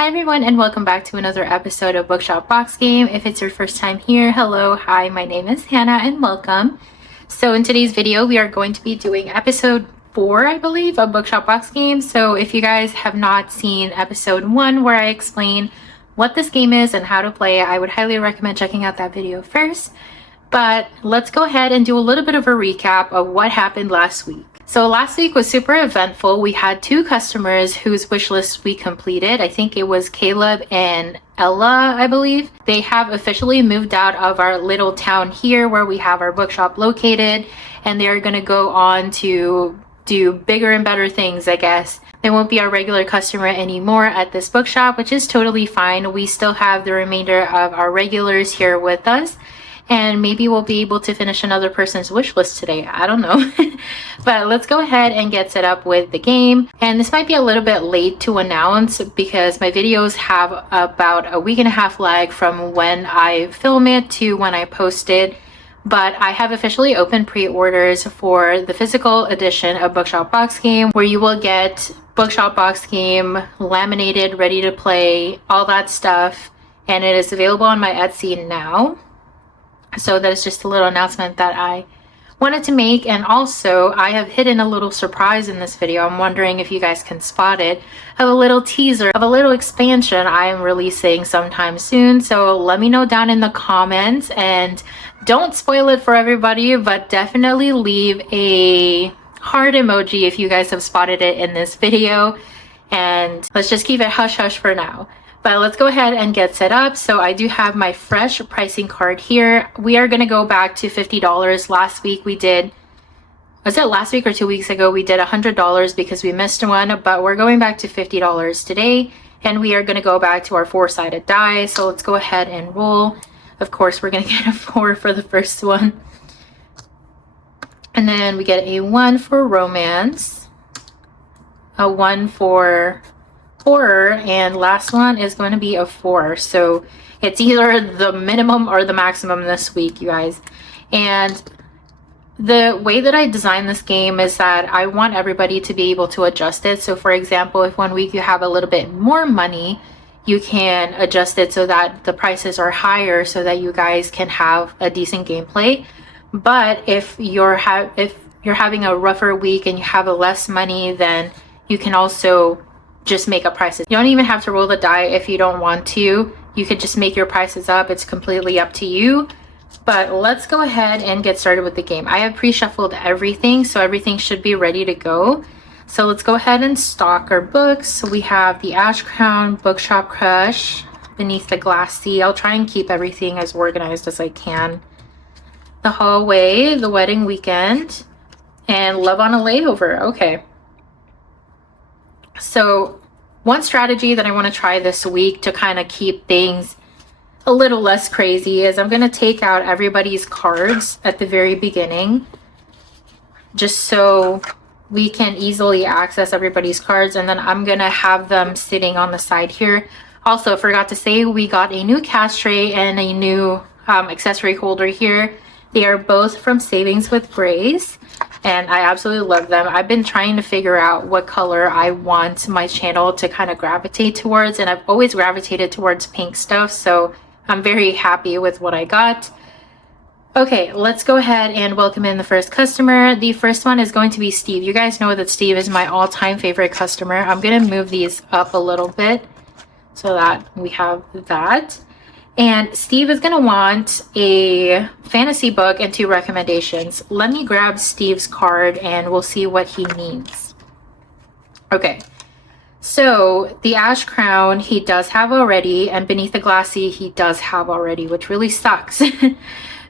Hi everyone, and welcome back to another episode of Bookshop Box Game. If it's your first time here, hello, hi, my name is Hannah and welcome. So in today's video, we are going to be doing episode 4, I believe, of Bookshop Box Game. So if you guys have not seen episode 1 where I explain what this game is and how to play, I would highly recommend checking out that video first. But let's go ahead and do a little bit of a recap of what happened last week. So last week was super eventful. We had 2 customers whose wish list we completed. I think it was Caleb and Ella, I believe. They have officially moved out of our little town here where we have our bookshop located, and they're going to go on to do bigger and better things, I guess. They won't be our regular customer anymore at this bookshop, which is totally fine. We still have the remainder of our regulars here with us. And maybe we'll be able to finish another person's wish list today. I don't know. But let's go ahead and get set up with the game. And this might be a little bit late to announce because my videos have about a week and a half lag from when I film it to when I post it. But I have officially opened pre-orders for the physical edition of Bookshop Box Game, where you will get Bookshop Box Game laminated, ready to play, all that stuff. And it is available on my Etsy now. So that is just a little announcement that I wanted to make. And also I have hidden a little surprise in this video. I'm wondering if you guys can spot it, of a little teaser of a little expansion I am releasing sometime soon. So let me know down in the comments, and don't spoil it for everybody, but definitely leave a heart emoji if you guys have spotted it in this video. And let's just keep it hush hush for now. But let's go ahead and get set up. So I do have my fresh pricing card here. We are going to go back to $50. Last week we did, was it last week or 2 weeks ago? We did $100 because we missed one, but we're going back to $50 today. And we are going to go back to our 4-sided die. So let's go ahead and roll. Of course, we're going to get a 4 for the first one. And then we get a 1 for romance, a 1 for horror, and last one is going to be a 4. So it's either the minimum or the maximum this week, you guys. And the way that I designed this game is that I want everybody to be able to adjust it. So for example, if one week you have a little bit more money, you can adjust it so that the prices are higher so that you guys can have a decent gameplay. But if you're having a rougher week and you have less money, then you can also just make up prices. You don't even have to roll the die if you don't want to. You could just make your prices up. It's completely up to you. But let's go ahead and get started with the game. I have pre-shuffled everything, so everything should be ready to go. So let's go ahead and stock our books. So we have the Ash Crown, Bookshop Crush, Beneath the Glass Sea. I'll try and keep everything as organized as I can. The Hallway, The Wedding Weekend, and Love on a Layover. Okay. So one strategy that I want to try this week to kind of keep things a little less crazy is I'm going to take out everybody's cards at the very beginning, just so we can easily access everybody's cards, and then I'm going to have them sitting on the side here. Also, forgot to say, we got a new cash tray and a new accessory holder here. They are both from Savings with Grace, and I absolutely love them. I've been trying to figure out what color I want my channel to kind of gravitate towards, and I've always gravitated towards pink stuff, so I'm very happy with what I got. Okay, let's go ahead and welcome in the first customer. The first one is going to be Steve. You guys know that Steve is my all-time favorite customer. I'm going to move these up a little bit so that we have that. And Steve is going to want a fantasy book and 2 recommendations. Let me grab Steve's card and we'll see what he needs. Okay, so the Ash Crown he does have already, and Beneath the Glass Sea he does have already, which really sucks.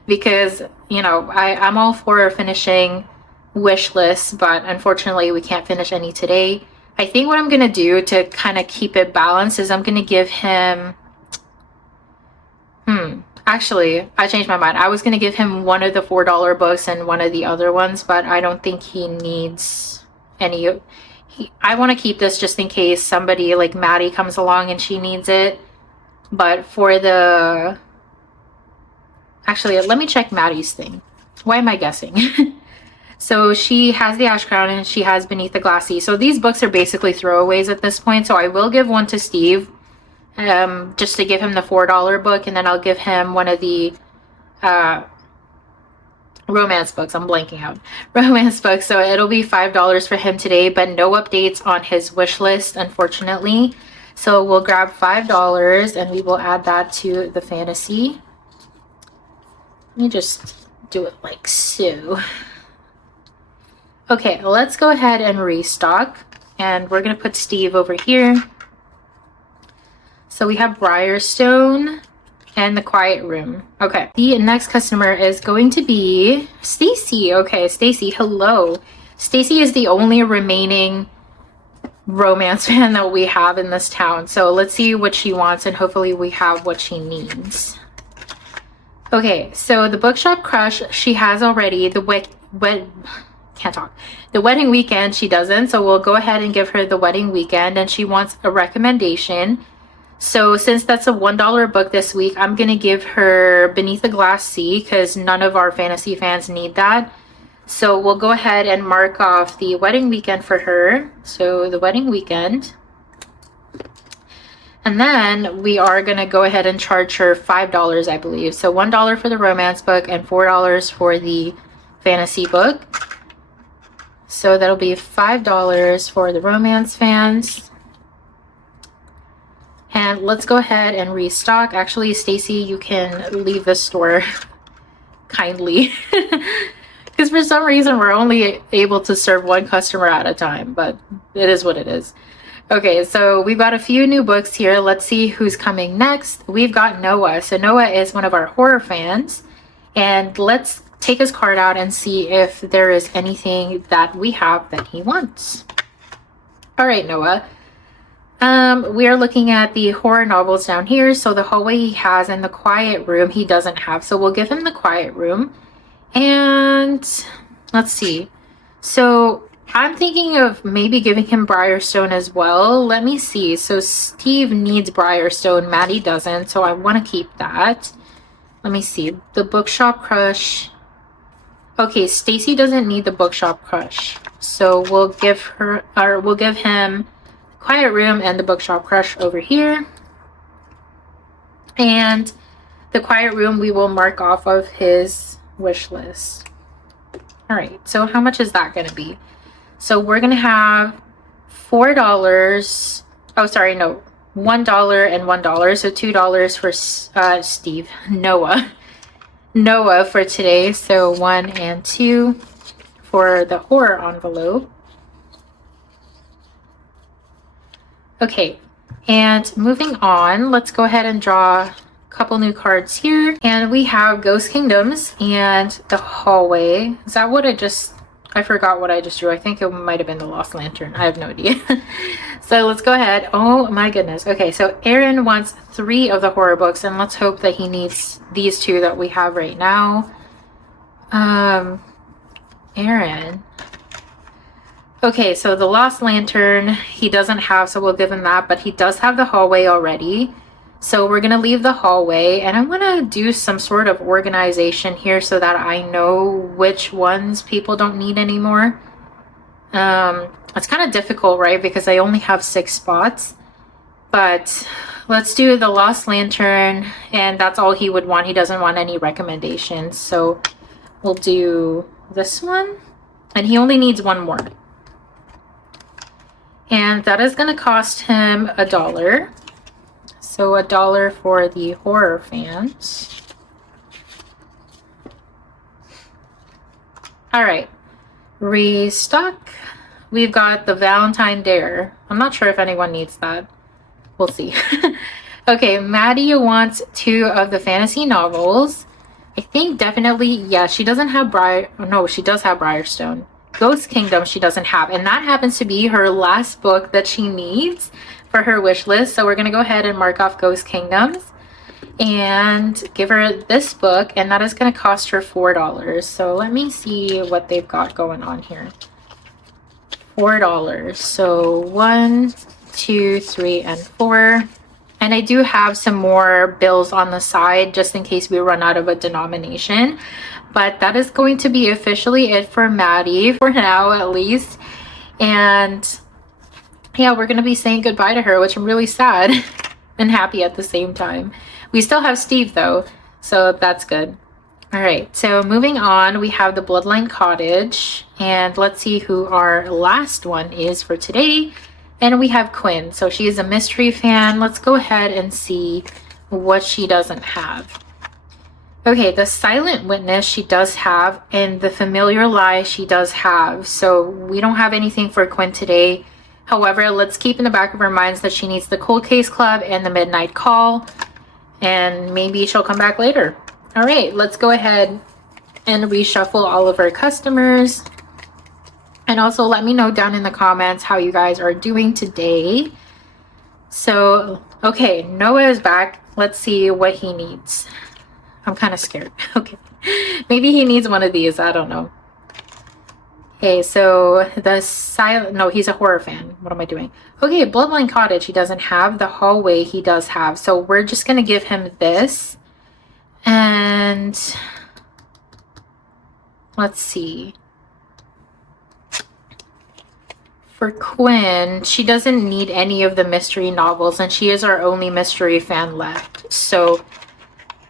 Because, you know, I'm all for finishing wish lists, but unfortunately we can't finish any today. I think what I'm going to do to kind of keep it balanced is I'm going to give him... Actually, I changed my mind. I was going to give him one of the $4 books and one of the other ones, but I don't think he needs any. I want to keep this just in case somebody like Maddie comes along and she needs it. But for the... Actually, let me check Maddie's thing. Why am I guessing? So she has the Ash Crown and she has Beneath the Glass Sea. So these books are basically throwaways at this point. So I will give one to Steve. just to give him the $4 book, and then I'll give him one of the romance books. I'm blanking out. Romance books. So it'll be $5 for him today, but no updates on his wish list, unfortunately. So we'll grab $5 and we will add that to the fantasy. Let me just do it like so. Okay, let's go ahead and restock. And we're going to put Steve over here. So we have Briarstone and the Quiet Room. Okay, the next customer is going to be Stacy. Okay, Stacy, hello. Stacy is the only remaining romance fan that we have in this town. So let's see what she wants, and hopefully we have what she needs. Okay, so the Bookshop Crush she has already. The The Wedding Weekend she doesn't. So we'll go ahead and give her the Wedding Weekend, and she wants a recommendation. So since that's a $1 book this week, I'm going to give her Beneath a Glass Sea because none of our fantasy fans need that. So we'll go ahead and mark off the Wedding Weekend for her. So the Wedding Weekend. And then we are going to go ahead and charge her $5, I believe. So $1 for the romance book and $4 for the fantasy book. So that'll be $5 for the romance fans. And let's go ahead and restock. Actually, Stacy, you can leave the store kindly. Because for some reason, we're only able to serve one customer at a time. But it is what it is. Okay, so we've got a few new books here. Let's see who's coming next. We've got Noah. So Noah is one of our horror fans. And let's take his card out and see if there is anything that we have that he wants. All right, Noah. We are looking at the horror novels down here. So the hallway he has and the Quiet Room he doesn't have. So we'll give him the Quiet Room. And let's see. So I'm thinking of maybe giving him Briarstone as well. Let me see. So Steve needs Briarstone. Maddie doesn't. So I want to keep that. Let me see. The Bookshop Crush. Okay, Stacy doesn't need the Bookshop Crush. So we'll give her, or we'll give him Quiet Room and the Bookshop Crush over here. And the Quiet Room we will mark off of his wish list. All right, so how much is that going to be? So we're going to have $4. Oh, sorry, no. $1 and $1. So $2 for Steve. Noah for today. So 1 and 2 for the horror envelope. Okay, and moving on, let's go ahead and draw a couple new cards here. And we have Ghost Kingdoms and the Hallway. Is that what I forgot what I just drew. I think it might have been the Lost Lantern. I have no idea. So let's go ahead. Oh my goodness. Okay, so Aaron wants 3 of the horror books, and let's hope that he needs these 2 that we have right now. Aaron. Okay, so the Lost Lantern he doesn't have, so we'll give him that, but he does have the Hallway already. So we're going to leave the Hallway, and I'm going to do some sort of organization here so that I know which ones people don't need anymore. It's kind of difficult, right? Because I only have 6 spots. But let's do the Lost Lantern, and that's all he would want. He doesn't want any recommendations. So we'll do this one, and he only needs 1 more. And that is going to cost him $1. So $1 for the horror fans. All right, restock. We've got the Valentine Dare. I'm not sure if anyone needs that. We'll see. Okay, Maddie wants 2 of the fantasy novels. I think definitely, yeah, she doesn't have no, she does have Briarstone. Ghost Kingdom she doesn't have, and that happens to be her last book that she needs for her wish list. So we're going to go ahead and mark off Ghost Kingdoms and give her this book, and that is going to cost her $4. So let me see what they've got going on here. $4. So 1, 2, 3, and 4. And I do have some more bills on the side just in case we run out of a denomination. But that is going to be officially it for Maddie, for now at least. And yeah, we're going to be saying goodbye to her, which I'm really sad. and happy at the same time. We still have Steve though, so that's good. All right, so moving on, we have the Bloodline Cottage, and let's see who our last one is for today. And we have Quinn. So she is a mystery fan. Let's go ahead and see what she doesn't have. Okay, the Silent Witness she does have, and the Familiar Lie she does have. So we don't have anything for Quinn today. However, let's keep in the back of our minds that she needs the Cold Case Club and the Midnight Call, and maybe she'll come back later. All right, let's go ahead and reshuffle all of our customers. And also let me know down in the comments how you guys are doing today. So, okay, Noah is back. Let's see what he needs. I'm kind of scared. Okay, maybe he needs one of these. I don't know. Okay, so the silent, no, he's a horror fan. What am I doing? Okay, Bloodline Cottage he doesn't have. The Hallway he does have. So we're just going to give him this. And let's see. For Quinn, she doesn't need any of the mystery novels, and she is our only mystery fan left. So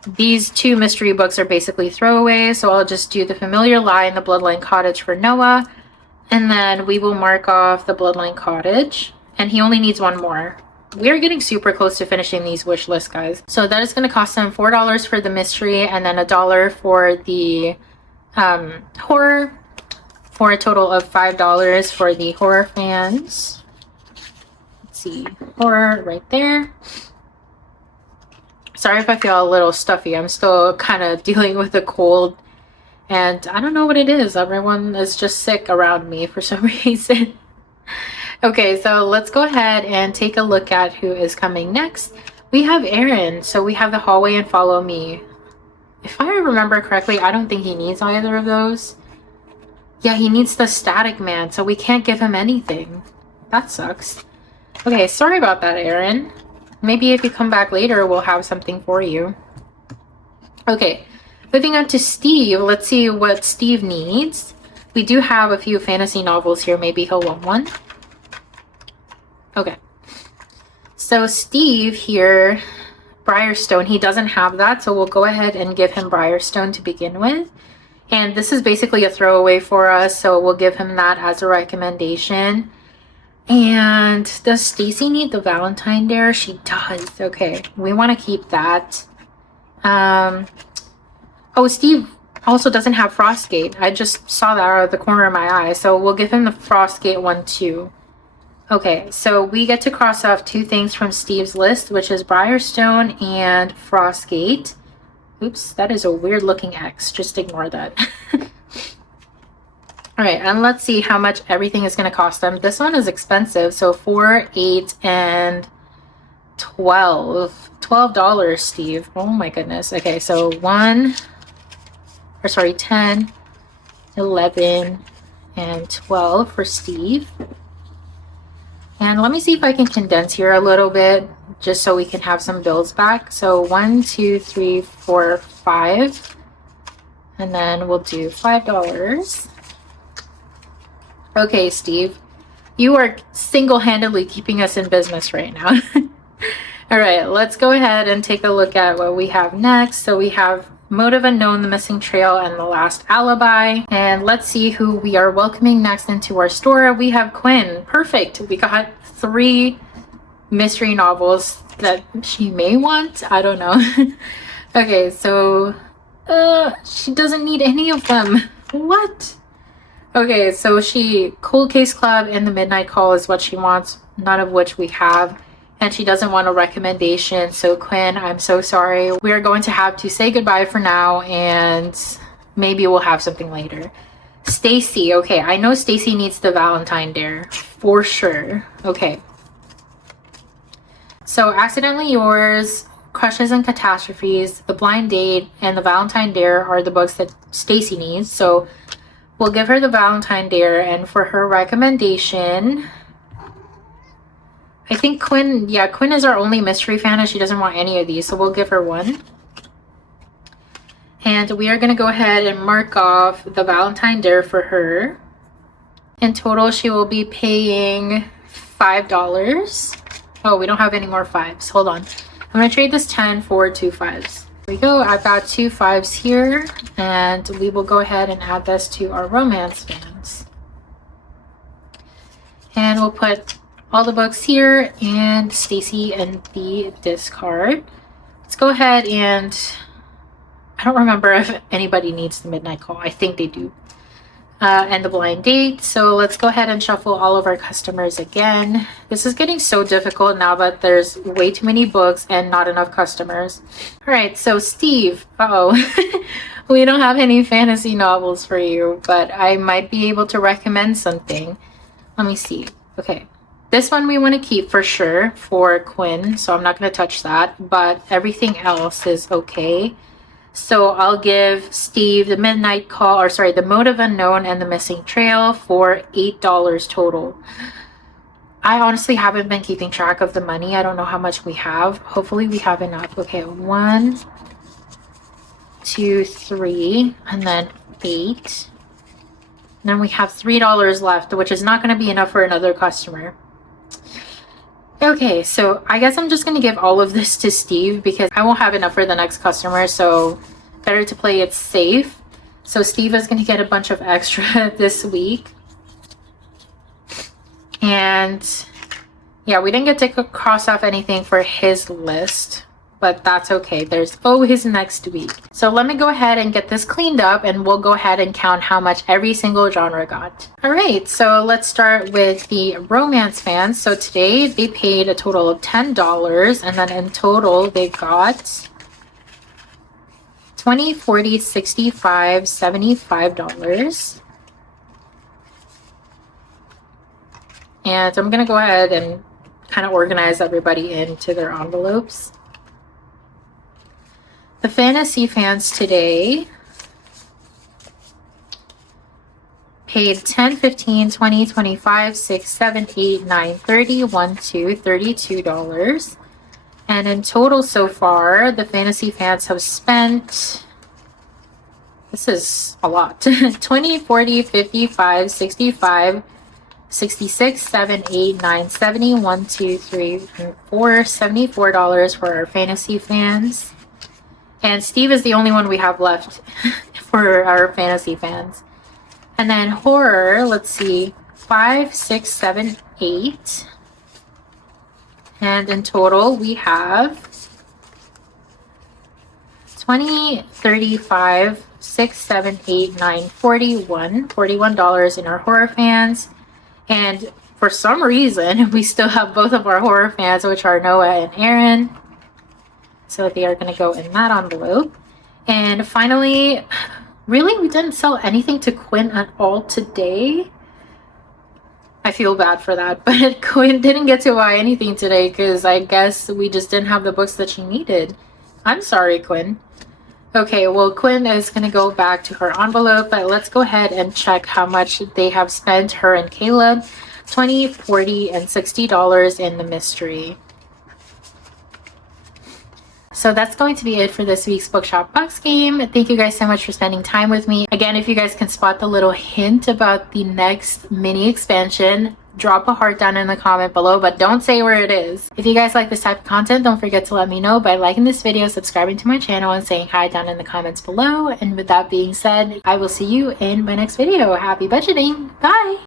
these two mystery books are basically throwaways. So I'll just do the Familiar Lie and the Bloodline Cottage for Noah. And then we will mark off the Bloodline Cottage. And he only needs one more. We are getting super close to finishing these wish lists, guys. So that is going to cost him $4 for the mystery and then $1 for the horror, for a total of $5 for the horror fans. Let's see, horror right there. Sorry if I feel a little stuffy. I'm still kind of dealing with a cold, and I don't know what it is. Everyone is just sick around me for some reason. Okay, so let's go ahead and take a look at who is coming next. We have Aaron. So we have the Hallway and Follow Me. If I remember correctly, I don't think he needs either of those. Yeah, he needs the Static Man, so we can't give him anything. That sucks. Okay, sorry about that, Aaron. Maybe if you come back later, we'll have something for you. Okay, moving on to Steve. Let's see what Steve needs. We do have a few fantasy novels here. Maybe he'll want one. Okay, so Steve here, Briarstone, he doesn't have that, so we'll go ahead and give him Briarstone to begin with. And this is basically a throwaway for us, so we'll give him that as a recommendation. And does Stacy need the Valentine Dare? She does. Okay, we want to keep that. Oh, Steve also doesn't have Frostgate. I just saw that out of the corner of my eye, so we'll give him the Frostgate one too. Okay, so we get to cross off two things from Steve's list, which is Briarstone and Frostgate. Oops, that is a weird looking X. Just ignore that. All right, and let's see how much everything is going to cost them. This one is expensive. So 4, 8, and 12. $12, Steve. Oh my goodness. Okay, so 10, 11, and 12 for Steve. And let me see if I can condense here a little bit, just so we can have some bills back. So 1, 2, 3, 4, 5. And then we'll do $5. Okay, Steve, you are single-handedly keeping us in business right now. All right, let's go ahead and take a look at what we have next. So we have Motive Unknown, The Missing Trail, and The Last Alibi. And let's see who we are welcoming next into our store. We have Quinn. Perfect. We got 3 mystery novels that she may want. I don't know. Okay, so she doesn't need any of them. What? Okay, so Cold Case Club and The Midnight Call is what she wants, none of which we have. And she doesn't want a recommendation. So Quinn, I'm so sorry. We are going to have to say goodbye for now, and maybe we'll have something later. Stacy, okay, I know Stacy needs the Valentine Dare for sure. Okay. So Accidentally Yours, Crushes and Catastrophes, The Blind Date, and the Valentine Dare are the books that Stacy needs. So we'll give her the Valentine Dare, and for her recommendation, I think Quinn, yeah, Quinn is our only mystery fan and she doesn't want any of these, so we'll give her one. And we are going to go ahead and mark off the Valentine Dare for her. In total, she will be paying $5. Oh, we don't have any more 5s. Hold on. I'm going to trade this 10 for 2 5s. There we go. I've got 2 5s here, and we will go ahead and add this to our romance fans. And we'll put all the books here and Stacy in the discard. Let's go ahead and I don't remember if anybody needs the midnight call. I think they do. And the blind date. So let's go ahead and shuffle all of our customers again. This is getting so difficult now that there's way too many books and not enough customers. All right, so Steve, we don't have any fantasy novels for you, but I might be able to recommend something. Let me see. Okay, this one we want to keep for sure for Quinn, so I'm not going to touch that, but everything else is okay. So I'll give Steve the Midnight Call, or sorry, the Motive Unknown and the Missing Trail for $8 total. I honestly haven't been keeping track of the money. I don't know how much we have. Hopefully we have enough. Okay, 1, 2, 3, and then 8. And then we have $3 left, which is not going to be enough for another customer. Okay, so I guess I'm just going to give all of this to Steve because I won't have enough for the next customer, so better to play it safe. So Steve is going to get a bunch of extra this week. And yeah, we didn't get to cross off anything for his list, but that's okay. There's always next week. So let me go ahead and get this cleaned up and we'll go ahead and count how much every single genre got. All right, so let's start with the romance fans. So today they paid a total of $10, and then in total they got 20, 40, 65, $75. And I'm gonna go ahead and kind of organize everybody into their envelopes. The fantasy fans today paid 10, 15, 20, 25, 6, 7, 8, 9, 30, 1, 2, $32. And in total so far, the fantasy fans have spent, this is a lot, 20, 40, 55, 65, 66, 7, 8, 9, 70, 1, 2, 3, 4, $74 for our fantasy fans. And Steve is the only one we have left for our fantasy fans. And then horror, let's see, 5, 6, 7, 8. And in total, we have 20, 35, 6, 7, 8, 9, 41. $41 in our horror fans. And for some reason, we still have both of our horror fans, which are Noah and Aaron. So they are going to go in that envelope. And finally, really, we didn't sell anything to Quinn at all today. I feel bad for that, but Quinn didn't get to buy anything today because I guess we just didn't have the books that she needed. I'm sorry, Quinn. Okay, well, Quinn is going to go back to her envelope, but let's go ahead and check how much they have spent, her and Caleb. $20, $40, and $60 in the mystery. So that's going to be it for this week's Bookshop Box Game. Thank you guys so much for spending time with me. Again, if you guys can spot the little hint about the next mini expansion, drop a heart down in the comment below, but don't say where it is. If you guys like this type of content, don't forget to let me know by liking this video, subscribing to my channel, and saying hi down in the comments below. And with that being said, I will see you in my next video. Happy budgeting. Bye!